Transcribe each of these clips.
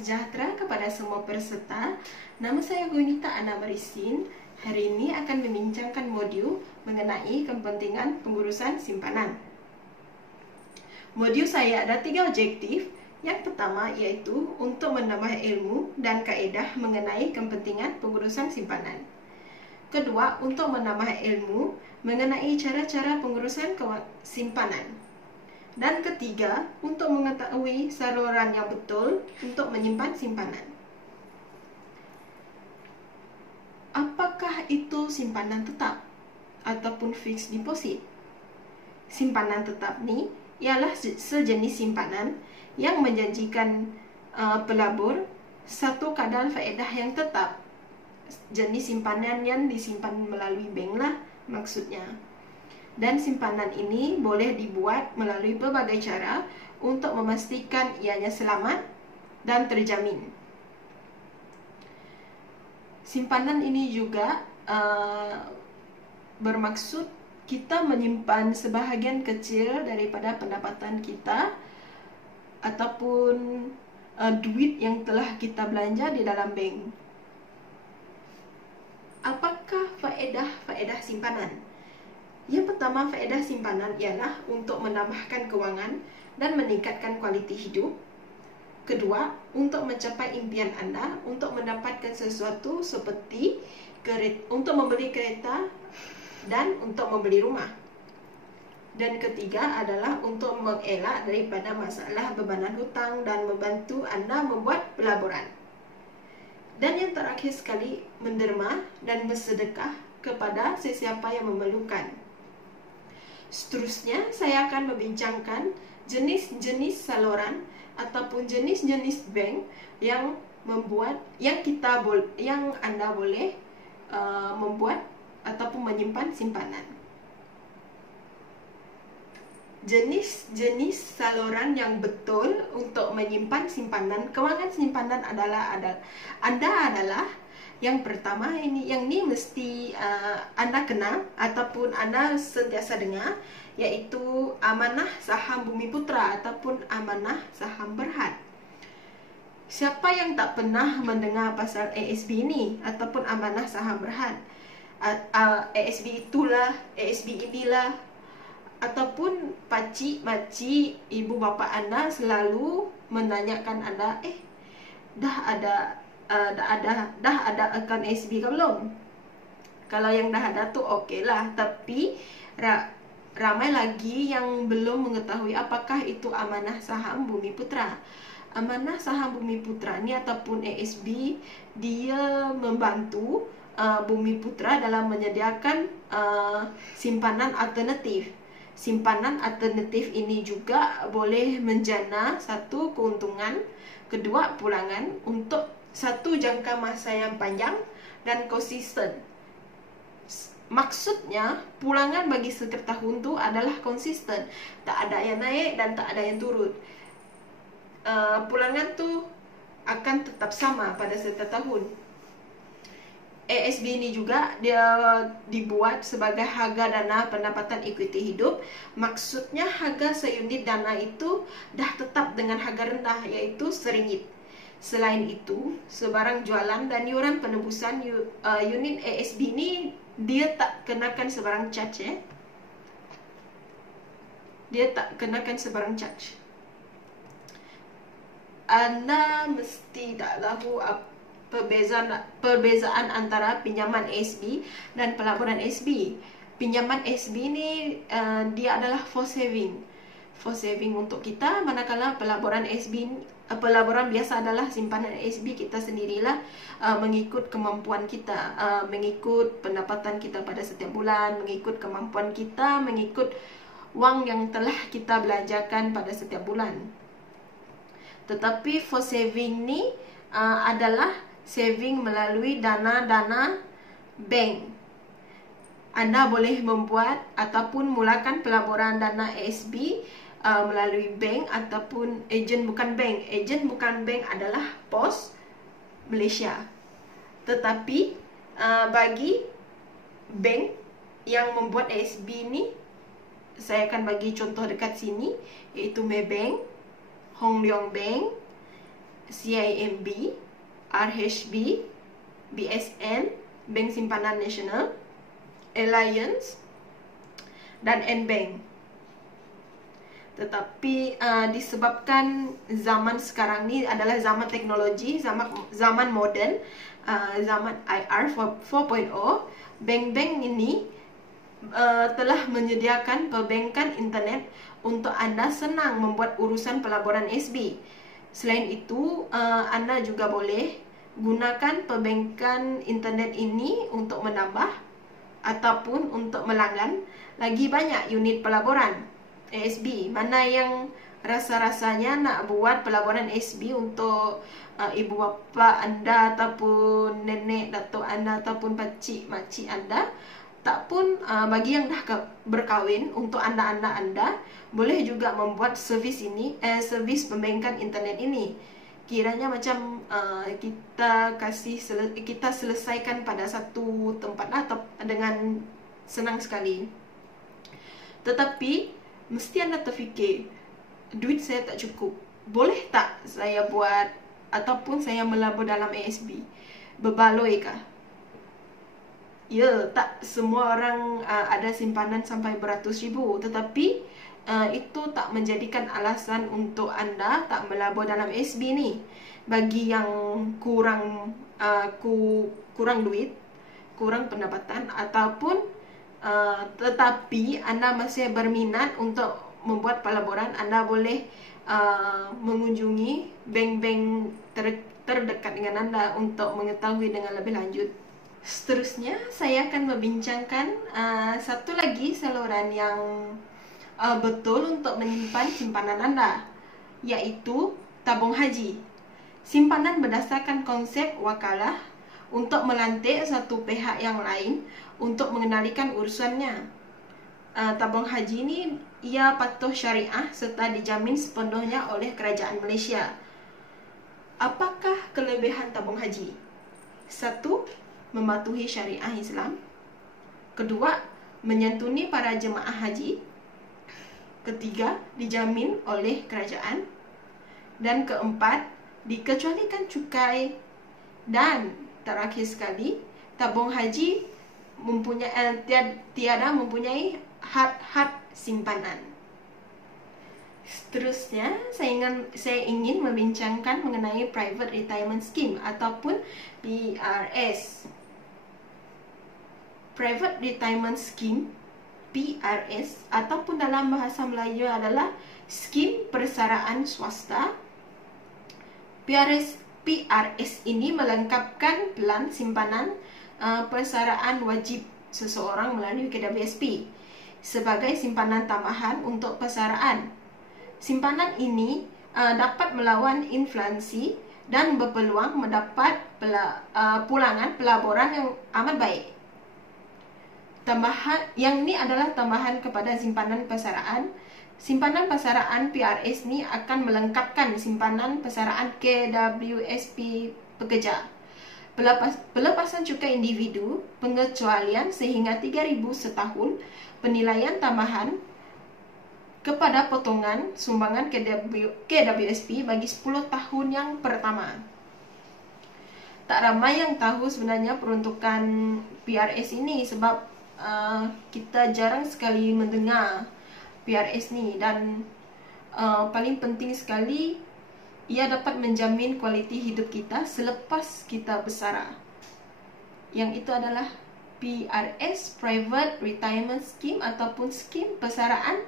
sejahtera kepada semua peserta. Nama saya Gunita Ana Marisin. Hari ini akan membincangkan modul mengenai kepentingan pengurusan simpanan. Modul saya ada 3 objektif. Yang pertama yaitu untuk menambah ilmu dan kaedah mengenai kepentingan pengurusan simpanan. Kedua, untuk menambah ilmu mengenai cara-cara pengurusan simpanan. Dan ketiga, untuk mengetahui saluran yang betul untuk menyimpan simpanan. Apakah itu simpanan tetap ataupun fixed deposit? Simpanan tetap ni ialah sejenis simpanan yang menjanjikan pelabur satu kadar faedah yang tetap. Jenis simpanan yang disimpan melalui bank lah maksudnya. Dan simpanan ini boleh dibuat melalui berbagai cara untuk memastikan ianya selamat dan terjamin. Simpanan ini juga bermaksud kita menyimpan sebahagian kecil daripada pendapatan kita ataupun duit yang telah kita belanja di dalam bank. Apakah faedah simpanan? Yang pertama, faedah simpanan ialah untuk menambahkan kewangan dan meningkatkan kualiti hidup. Kedua, untuk mencapai impian anda untuk mendapatkan sesuatu seperti untuk membeli kereta dan untuk membeli rumah. Dan ketiga adalah untuk mengelak daripada masalah bebanan hutang dan membantu anda membuat pelaburan. Dan yang terakhir sekali, menderma dan bersedekah kepada sesiapa yang memerlukan. Seterusnya, saya akan membincangkan jenis-jenis saluran ataupun jenis-jenis bank yang anda boleh membuat ataupun menyimpan simpanan. Jenis-jenis saluran yang betul untuk menyimpan simpanan kewangan simpanan adalah yang pertama yang ni mesti anda kenal ataupun anda sentiasa dengar, iaitu amanah saham Bumiputra ataupun amanah saham Berhad. Siapa yang tak pernah mendengar pasal ASB ini ataupun amanah saham Berhad? ASB itulah, ASB inilah, ataupun pakcik, makcik, ibu bapa anda selalu menanyakan anda, dah ada akaun ASB ke belum? Kalau yang dah ada tu okey lah. Tapi ramai lagi yang belum mengetahui apakah itu amanah saham Bumiputra. Amanah saham Bumiputra ni ataupun ASB, dia membantu Bumiputra dalam menyediakan simpanan alternatif. Simpanan alternatif ini juga boleh menjana satu keuntungan, kedua pulangan untuk satu jangka masa yang panjang dan konsisten. Maksudnya, pulangan bagi setiap tahun tu adalah konsisten. Tak ada yang naik dan tak ada yang turun. Pulangan tu akan tetap sama pada setiap tahun. ASB ini juga dia dibuat sebagai harga dana pendapatan ekuiti hidup. Maksudnya harga seunit dana itu dah tetap dengan harga rendah, iaitu RM1. Selain itu, sebarang jualan dan yuran penebusan unit ASB ini dia tak kenakan sebarang charge. Dia tak kenakan sebarang charge. Anda mesti tak tahu perbezaan antara pinjaman ASB dan pelaburan ASB. Pinjaman ASB ni dia adalah for saving untuk kita, manakala pelaburan biasa adalah simpanan ASB kita sendirilah, mengikut kemampuan kita, mengikut pendapatan kita pada setiap bulan, mengikut kemampuan kita, mengikut wang yang telah kita belanjakan pada setiap bulan. Tetapi for saving ni adalah saving melalui dana-dana bank. Anda boleh membuat ataupun mulakan pelaburan dana ASB melalui bank ataupun ejen bukan bank. Ejen bukan bank adalah Pos Malaysia. Tetapi bagi bank yang membuat ASB ni, saya akan bagi contoh dekat sini, iaitu Maybank, Hong Leong Bank, CIMB, RHB, BSN, Bank Simpanan Nasional, Alliance, dan Nbank. Tetapi disebabkan zaman sekarang ni adalah zaman teknologi, zaman moden, zaman IR 4.0, bank-bank ini telah menyediakan perbankan internet untuk anda senang membuat urusan pelaburan SB. Selain itu, anda juga boleh gunakan perbankan internet ini untuk menambah ataupun untuk melanggan lagi banyak unit pelaburan ASB. Mana yang rasa-rasanya nak buat pelaburan ASB untuk ibu bapa anda ataupun nenek datuk anda ataupun pakcik makcik anda, tak pun bagi yang dah berkahwin, untuk anak-anak anda boleh juga membuat servis ini, servis perbankan internet ini. Kiranya macam kita selesaikan pada satu tempat atau dengan senang sekali. Tetapi mesti anda terfikir, duit saya tak cukup, boleh tak saya buat ataupun saya melabur dalam ASB? Berbaloi kah? Ya, tak semua orang ada simpanan sampai beratus ribu, tetapi itu tak menjadikan alasan untuk anda tak melabur dalam SB ni. Bagi yang kurang duit, kurang pendapatan, ataupun tetapi anda masih berminat untuk membuat pelaburan, anda boleh mengunjungi bank-bank terdekat dengan anda untuk mengetahui dengan lebih lanjut. Seterusnya, saya akan membincangkan satu lagi saluran yang betul untuk menyimpan simpanan anda, yaitu tabung haji. Simpanan berdasarkan konsep wakalah untuk melantik satu pihak yang lain untuk mengendalikan urusannya. Tabung haji ini ia patuh syariah serta dijamin sepenuhnya oleh kerajaan Malaysia. Apakah kelebihan tabung haji? 1. Mematuhi syariah Islam. 2. Menyantuni para jemaah haji. 3. Dijamin oleh kerajaan. Dan 4. Dikecualikan cukai. Dan terakhir sekali, tabung haji tiada mempunyai had simpanan. Seterusnya, saya ingin membincangkan mengenai Private Retirement Scheme ataupun PRS. Private Retirement Scheme PRS ataupun dalam bahasa Melayu adalah skim persaraan swasta. PRS ini melengkapkan pelan simpanan persaraan wajib seseorang melalui KWSP sebagai simpanan tambahan untuk persaraan. Simpanan ini dapat melawan inflasi dan berpeluang mendapat pulangan pelaburan yang amat baik. Yang ini adalah tambahan kepada simpanan persaraan. Simpanan persaraan PRS ni akan melengkapkan simpanan persaraan KWSP pekerja. Pelepasan cukai individu, pengecualian sehingga 3,000 setahun, penilaian tambahan kepada potongan sumbangan KWSP bagi 10 tahun yang pertama. Tak ramai yang tahu sebenarnya peruntukan PRS ini sebab kita jarang sekali mendengar PRS ni, dan paling penting sekali, ia dapat menjamin kualiti hidup kita selepas kita bersara. Yang itu adalah PRS, Private Retirement Scheme ataupun skim persaraan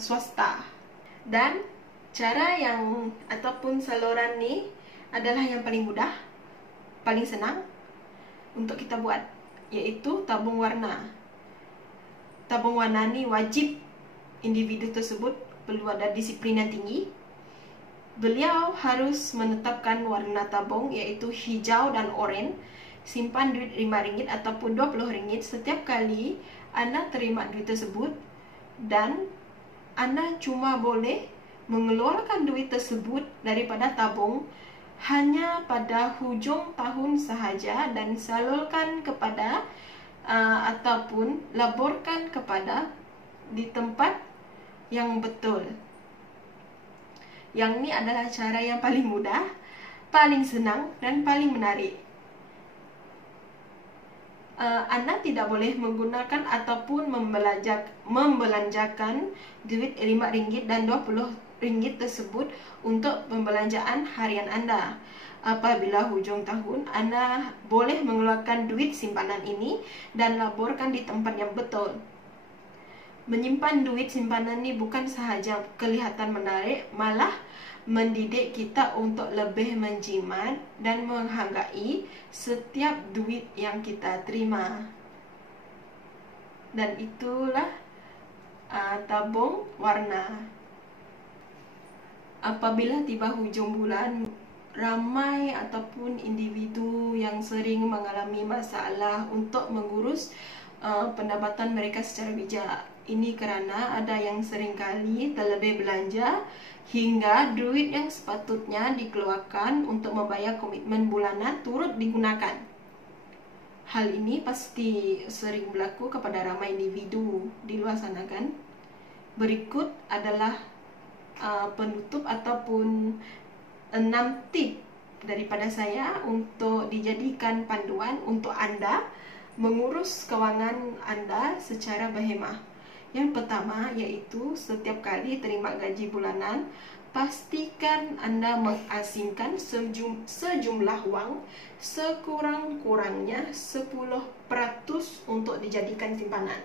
swasta. Dan cara yang ataupun saluran ni adalah yang paling mudah, paling senang untuk kita buat, iaitu tabung warna. Tabung warna ni wajib individu tersebut perlu ada disiplin yang tinggi. Beliau harus menetapkan warna tabung iaitu hijau dan oranye. Simpan duit RM5 ataupun RM20 setiap kali anda terima duit tersebut, dan anda cuma boleh mengeluarkan duit tersebut daripada tabung hanya pada hujung tahun sahaja dan salurkan kepada ataupun laborkan kepada di tempat yang betul. Yang ini adalah cara yang paling mudah, paling senang, dan paling menarik. Anda tidak boleh menggunakan ataupun membelanjakan duit RM5 dan RM20 tersebut untuk pembelanjaan harian Anda. Apabila hujung tahun, Anda boleh mengeluarkan duit simpanan ini dan laporkan di tempat yang betul. Menyimpan duit simpanan ini bukan sahaja kelihatan menarik, malah mendidik kita untuk lebih menjimat dan menghargai setiap duit yang kita terima. Dan itulah tabung warna. Apabila tiba hujung bulan, ramai ataupun individu yang sering mengalami masalah untuk mengurus pendapatan mereka secara bijak. Ini kerana ada yang seringkali terlebih belanja hingga duit yang sepatutnya dikeluarkan untuk membayar komitmen bulanan turut digunakan. Hal ini pasti sering berlaku kepada ramai individu di luar sana, kan? Berikut adalah penutup ataupun 6 tip daripada saya untuk dijadikan panduan untuk Anda mengurus kewangan Anda secara berhemah. Yang pertama iaitu setiap kali terima gaji bulanan, pastikan Anda mengasingkan sejumlah wang sekurang-kurangnya 10% untuk dijadikan simpanan.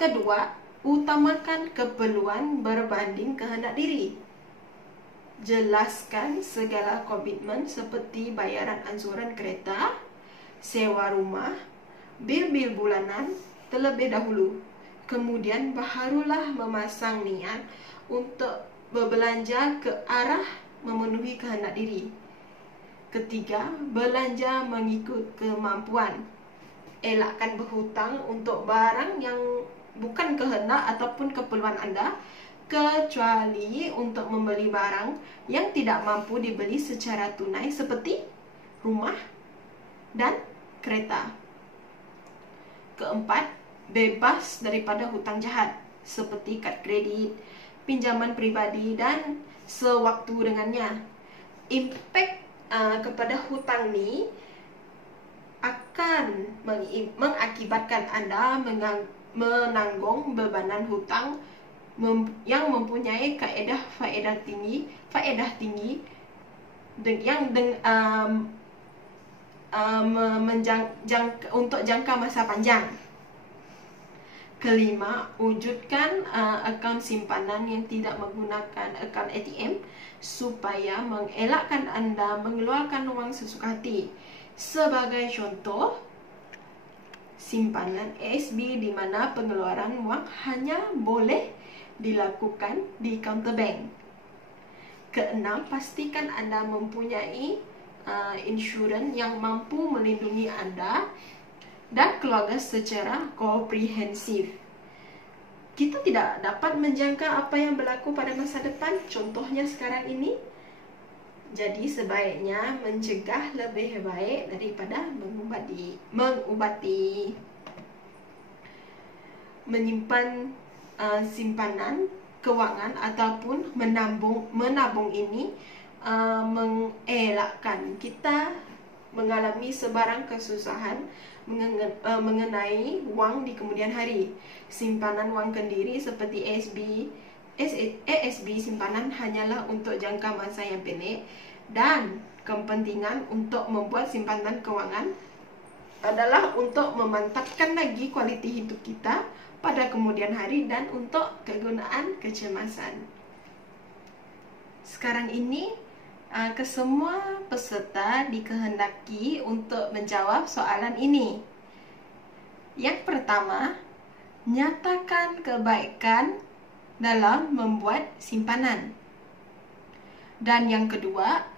Kedua, utamakan keperluan berbanding kehendak diri. Jelaskan segala komitmen seperti bayaran ansuran kereta, sewa rumah, bil-bil bulanan terlebih dahulu. Kemudian barulah memasang niat untuk berbelanja ke arah memenuhi kehendak diri. Ketiga, belanja mengikut kemampuan. Elakkan berhutang untuk barang yang bukan kehendak ataupun keperluan Anda, kecuali untuk membeli barang yang tidak mampu dibeli secara tunai seperti rumah dan kereta. Keempat, bebas daripada hutang jahat seperti kad kredit, pinjaman peribadi dan sewaktu dengannya. Impak kepada hutang ni akan mengakibatkan Anda menanggung bebanan hutang yang mempunyai faedah tinggi untuk jangka masa panjang. Kelima, wujudkan akaun simpanan yang tidak menggunakan akaun ATM supaya mengelakkan Anda mengeluarkan wang sesuka hati. Sebagai contoh, simpanan ASB di mana pengeluaran wang hanya boleh dilakukan di kaunter bank. Keenam, pastikan Anda mempunyai insurans yang mampu melindungi Anda dan keluarga secara komprehensif. Kita tidak dapat menjangka apa yang berlaku pada masa depan, contohnya sekarang ini. Jadi sebaiknya mencegah lebih baik daripada mengubati. Menyimpan simpanan kewangan ataupun menabung ini mengelakkan kita mengalami sebarang kesusahan mengenai wang di kemudian hari. Simpanan wang kendiri seperti ASB simpanan hanyalah untuk jangka masa yang pendek, dan kepentingan untuk membuat simpanan kewangan adalah untuk memantapkan lagi kualiti hidup kita pada kemudian hari dan untuk kegunaan kecemasan. Sekarang ini kesemua peserta dikehendaki untuk menjawab soalan ini. Yang pertama, nyatakan kebaikan dalam membuat simpanan. Dan yang kedua,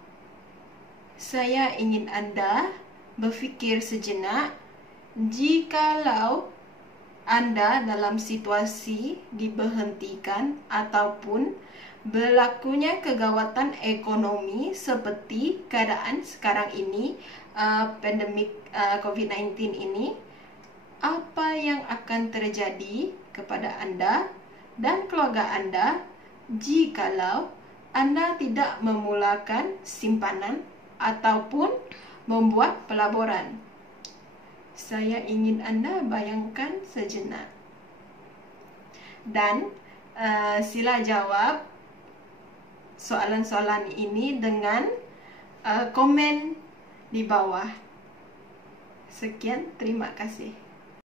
saya ingin Anda berfikir sejenak jikalau Anda dalam situasi diberhentikan ataupun berlakunya kegawatan ekonomi seperti keadaan sekarang ini, pandemik COVID-19 ini, apa yang akan terjadi kepada Anda dan keluarga Anda jikalau Anda tidak memulakan simpanan ataupun membuat pelaburan? Saya ingin Anda bayangkan sejenak. Dan sila jawab soalan-soalan ini dengan komen di bawah. Sekian, terima kasih.